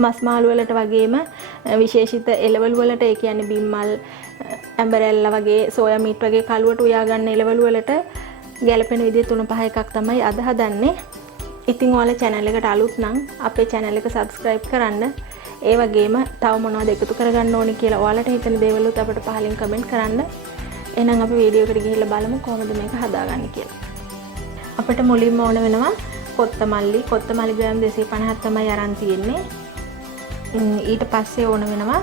මස් මාළු වලට වගේම විශේෂිත එළවලු වලට ඒ කියන්නේ බිම්මල් ඇම්බරෙල්ලා වගේ සෝයා මීට් වගේ කලුවට උයා ගන්න එළවලු වලට ගැලපෙන විදිහ 3-5 එකක් තමයි අද හදන්නේ. ඉතින් ඔයාලා channel එකට අලුත් නම් අපේ channel එක subscribe කරන්න. ඒ වගේම තව මොනවද එකතු කරගන්න ඕනේ කියලා ඔයාලට හිතෙන දේවලුත් අපිට පහලින් කමෙන්ට් කරන්න. එහෙනම් අපි වීඩියෝ එකට ගිහිල්ලා බලමු කොහොමද මේක හදාගන්නේ කියලා. අපිට මුලින්ම ඕන වෙනවා කොත්තමල්ලි ග්‍රෑම් 250ක් තමයි අරන් තියෙන්නේ. ඊට පස්සේ ඕන වෙනවා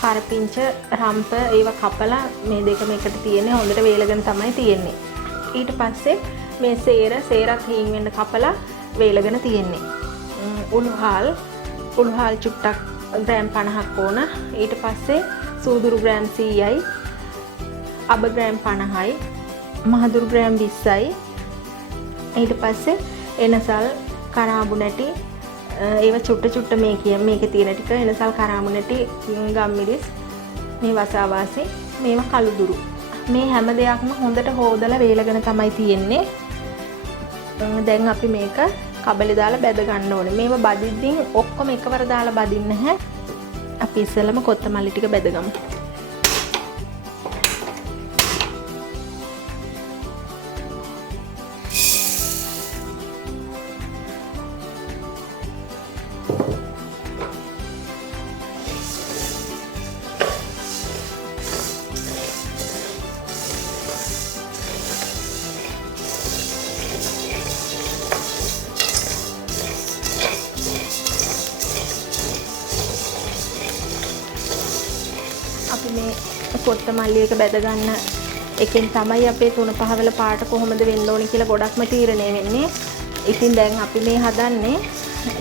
කරපිංච රම්ප ඒවා කපලා මේ දෙකම එකට තියෙන්නේ හොඳට වේලගෙන තමයි තියෙන්නේ. ඊට පස්සේ මේ සේරත් හීන් වෙන්න කපලා වේලගෙන තියෙන්නේ. උළුහාල් චුට්ටක් ග්‍රෑම් 50ක් ඕන. ඊට පස්සේ සූදුරු ග්‍රෑම් 100යි, අබ ග්‍රෑම් 50යි, මහදුරු ග්‍රෑම් 20යි. ඊට පස්සේ එනසල් කරාබු නැටි ඒව චුට්ට මේකේ තියෙන ටික එනසල් කරාබු නැටි ගම්මිරිස් මේ වසාවාසි මේවා කළුදුරු මේ හැම දෙයක්ම හොඳට හොදලා වේලගෙන තමයි තියෙන්නේ. දැන් අපි මේක කබලේ දාලා බැද ගන්න ඕනේ. මේව බදිද්දී ඔක්කොම එකවර දාලා බදින්න නැහැ. අපි ඉස්සෙල්ලම කොත්තමල්ලි ටික බැදගමු. අපි මේ කොත්තමල්ලි එක බැද ගන්න එකෙන් තමයි අපේ 3-5 වල පාට කොහොමද වෙන්න ඕනේ කියලා ගොඩක්ම තීරණය වෙන්නේ. ඉතින් දැන් අපි මේ හදන්නේ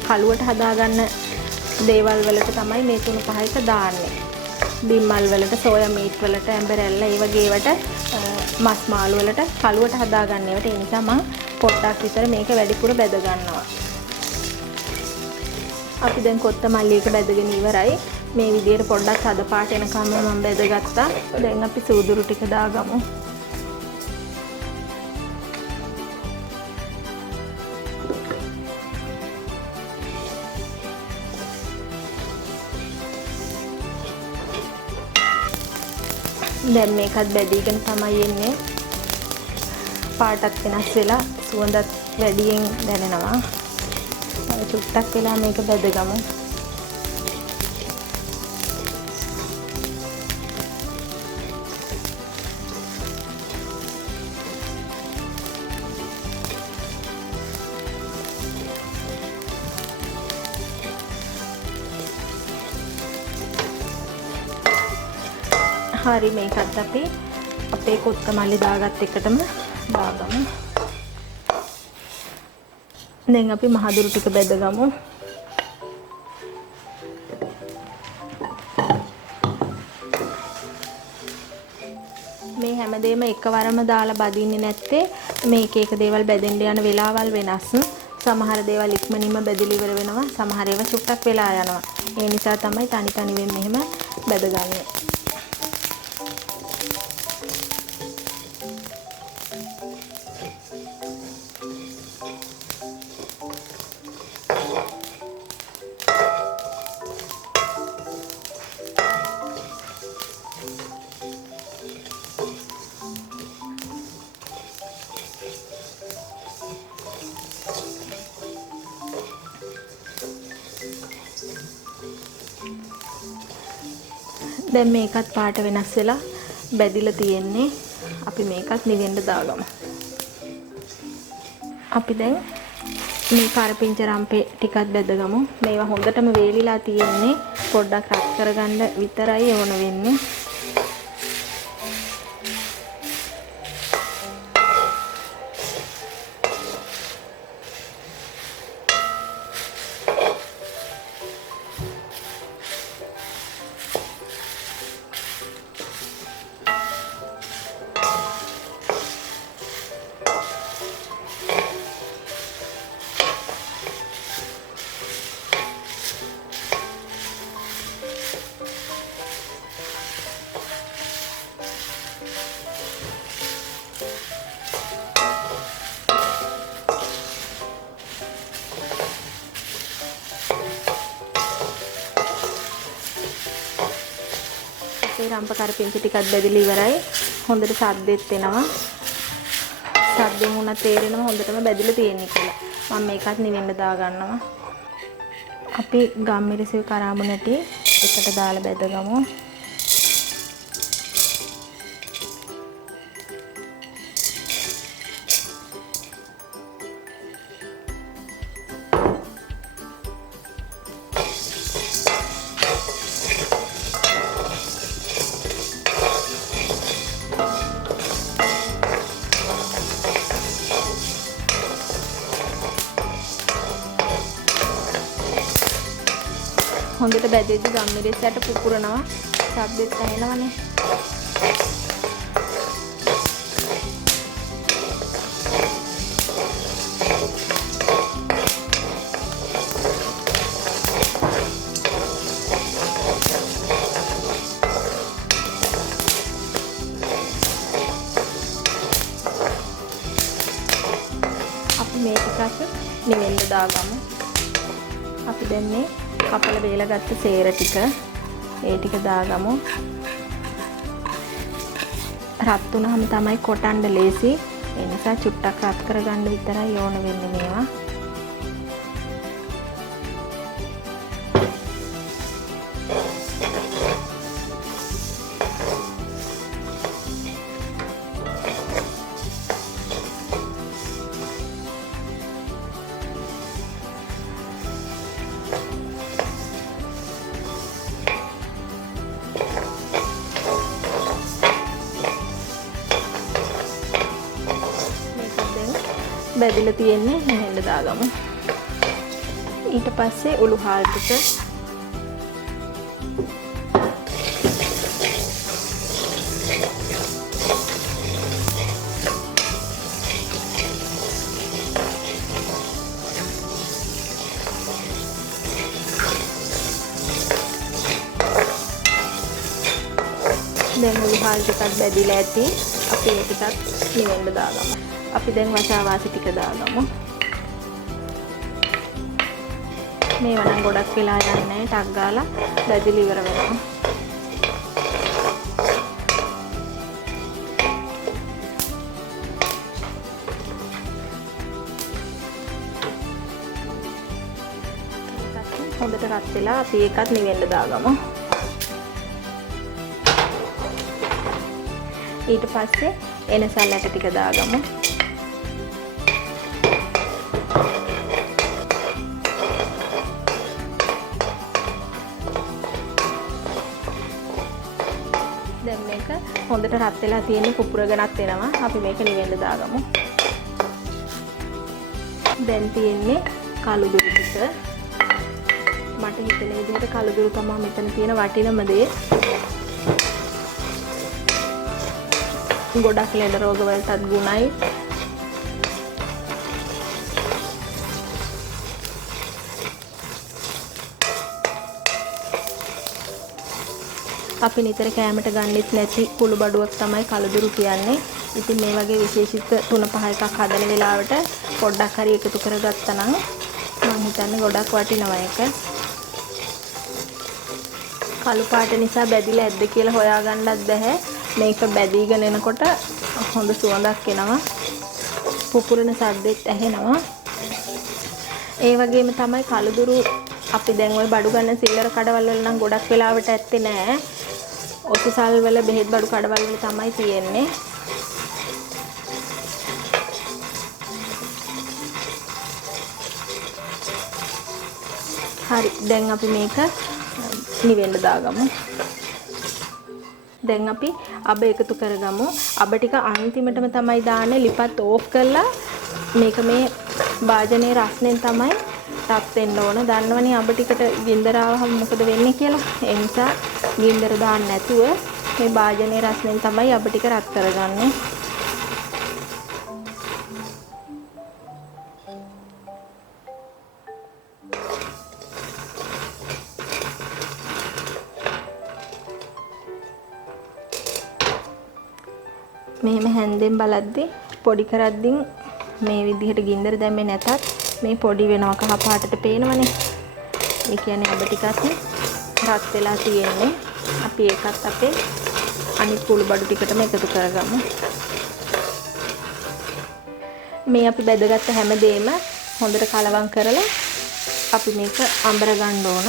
කලුවට හදාගන්න දේවල් වලට තමයි මේ 3-5 එක දාන්නේ. බිම්මල් වලට, සෝයා මීට් වලට, ඇම්බරෙල්ලා ඒ වගේ ඒවට මස් මාළු වලට කලුවට හදාගන්න ඒවට. ඒ නිසා මම පොට්ටක් විතර මේක වැඩිපුර බැද ගන්නවා. අපි දැන් කොත්තමල්ලි එක බැදගෙන ඉවරයි. මේ විදිහට පොඩ්ඩක් හද පාට එනකම් මම බැදගත්තා. දැන් අපි සූදුරු ටික දාගමු. දැන් මේකත් බැදීගෙන තමයි එන්නේ. පාටත් වෙනස් වෙලා සුවඳත් වැඩියෙන් දැනෙනවා. චුට්ටක් වෙලා මේක බැදගමු. හරි මේකත් අපි අපේ කොත්තමල්ලි දාගත් එකටම දාගමු. දැන් අපි මහදුරු ටික බැදගමු. මේ හැමදේම එකවරම දාලා බදින්නේ නැත්තේ මේක එක දේවල් බැදෙන්න යන වෙලාවල් වෙනස්. සමහර දේවල් ඉක්මනින්ම බැදලා ඉවර වෙනවා. සමහර ඒවා චුට්ටක් වෙලා යනවා. ඒ නිසා තමයි තනි වෙන්න මෙහෙම බැදගන්නේ. දැන් මේකත් පාට වෙනස් වෙලා බැදිලා තියෙන්නේ. අපි මේකත් නිවෙන්න දාගමු. අපි දැන් මේ කරපිංච රම්පේ ටිකක් බැදගමු. මේවා හොඳටම වේලිලා තියෙන්නේ. පොඩ්ඩක් රත් කරගන්න විතරයි ඕන වෙන්නේ. රම්ප කරපිංච ටිකක් බැදිලා ඉවරයි. හොඳට සද්දෙත් එනවා. සද්දෙන් උනා තේරෙනවා හොඳටම බැදිලා තියෙන්නේ කියලා. මම මේකත් නිවෙන්න දා ගන්නවා. අපි ගම්මිරිසෙව් කරාඹු නැටි එකට දාලා බෙදගමු. හොඳට බැදෙද්දි ගම්මිරිස්සට පුපුරනවා. ශබ්දෙත් ඇහෙනවනේ. අපි මේ ටිකක් නිවෙන්න දාගමු. අපි දැන් මේ කපල වේලා ගත්ත සේර ටික ඒ ටික දාගමු. රත් වුණාම තමයි කොටන්න ලේසි. ඒ නිසා චුට්ටක් රත් කරගන්න විතරයි ඕන වෙන්නේ මේවා. බැදිලා තියෙන්නේ මෙහෙන්න දාගමු. ඊට පස්සේ උළු හාල් ටික දැන් උළු හාල් ටිකක් බැදිලා ඇති. අපි ඒ ටිකක් නිවෙන්න දාගමු. අපි දැන් වසා වාසි ටික දාගමු. මේවා නම් ගොඩක් වෙලා යන්නේ ටක් ගාලා බැදිලි ඉවර වෙනවා. හොඳට රත් වෙලා අපි ඒකත් නිවෙන්න දාගමු. ඊට පස්සේ එනසල් ඇට ටික දාගමු. දැන් මේක හොඳට රත් වෙලා තියෙන්නේ පුපුරගෙනත් එනවා. අපි මේක නිවෙන්න දාගමු. දැන් තියෙන්නේ කළුදුරු ටික. මට හිතෙන විදිහට කළුදුරු තමයි මෙතන තියෙන වටිනම දේ. ගොඩක් ලෙඩ රෝග වලටත් ගුණයි. අපි නිතර කෑමට ගන්නෙත් නැති කුළු බඩුවක් තමයි කළුදුරු කියන්නේ. ඉතින් මේ වගේ විශේෂිත 3-5 එකක් හදන වෙලාවට පොඩ්ඩක් හරි එකතු කරගත්තා නම් මම හිතන්නේ ගොඩක් වටිනවා ඒක. කළු පාට නිසා බැදිලා ඇද්ද කියලා හොයාගන්නත් බැහැ. මේක බැදීගෙන එනකොට හොඳ සුවඳක් එනවා. පුපුරන සද්දෙත් ඇහෙනවා. ඒ වගේම තමයි කළුදුරු අපි දැන් ওই බඩු ගන්න සිල්ලර කඩවල් වල නම් ගොඩක් වෙලාවට ඇත්තේ නැහැ. ඔසුසල් වල බෙහෙත් බඩු කඩවල් වල තමයි තියෙන්නේ. හරි දැන් අපි මේක නිවෙන්න දාගමු. දැන් අපි අබ එකතු කරගමු. අබ ටික අන්තිමටම තමයි දාන්නේ. ලිපත් ඕෆ් කරලා මේක මේ භාජනයේ රස්නෙන් තමයි රත් වෙන්න ඕන. දන්නවනේ අබ ටිකට ගින්දර ආවම මොකද වෙන්නේ කියලා. ඒ නිසා ගින්දර දාන්න නැතුව මේ භාජනයේ රස්නෙන් තමයි අබ ටික රත් කරගන්නේ. මෙහෙම හැන්දෙන් බලද්දි පොඩි කරද්දි මේ විදිහට ගින්දර දැම්මේ නැතත් මේ පොඩි වෙනවා කහ පාටට පේනවනේ. ඒ කියන්නේ අබ ටිකත් රත් වෙලා තියෙන්නේ. අපි ඒකත් අපේ අනිත් කුළු බඩු ටිකටම එකතු කරගමු. මේ අපි බෙදගත්ත හැමදේම හොඳට කලවම් කරලා අපි මේක අඹර ගන්න ඕන.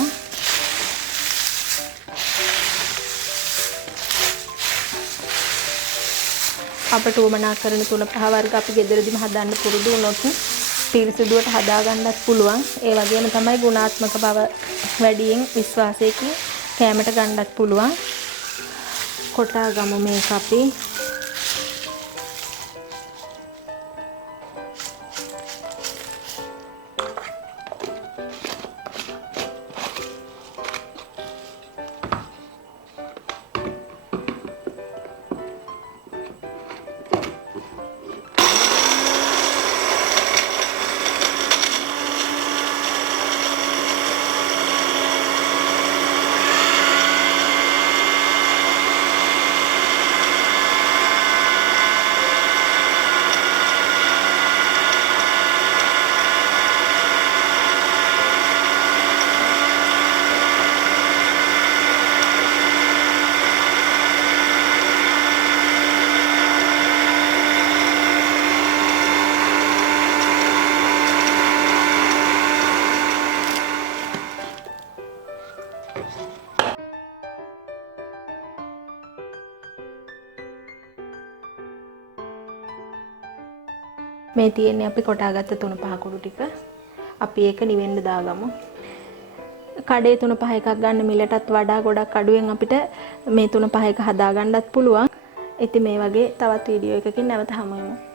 අපට උවමනා කරන තුනපහ වර්ග අපි ගෙදරදිම හදන්න පුරුදු වුණොත් පිරිසිදුවට හදා ගන්නත් පුළුවන්. ඒ වගේම තමයි ගුණාත්මක බව වැඩියෙන් විශ්වාසයකින් කෑමට ගන්නත් පුළුවන්. කොටා ගමු මේක අපි. මේ තියෙන්නේ අපි කොටාගත්ත තුනපහ කුඩු ටික. අපි ඒක නිවෙන්න දාගමු. කඩේ තුනපහ එකක් ගන්න මිලටත් වඩා ගොඩක් අඩුවෙන් අපිට මේ තුනපහ එක හදා ගන්නත් පුළුවන්. ඉතින් මේ වගේ තවත් වීඩියෝ එකකින් නැවත හමු වෙමු.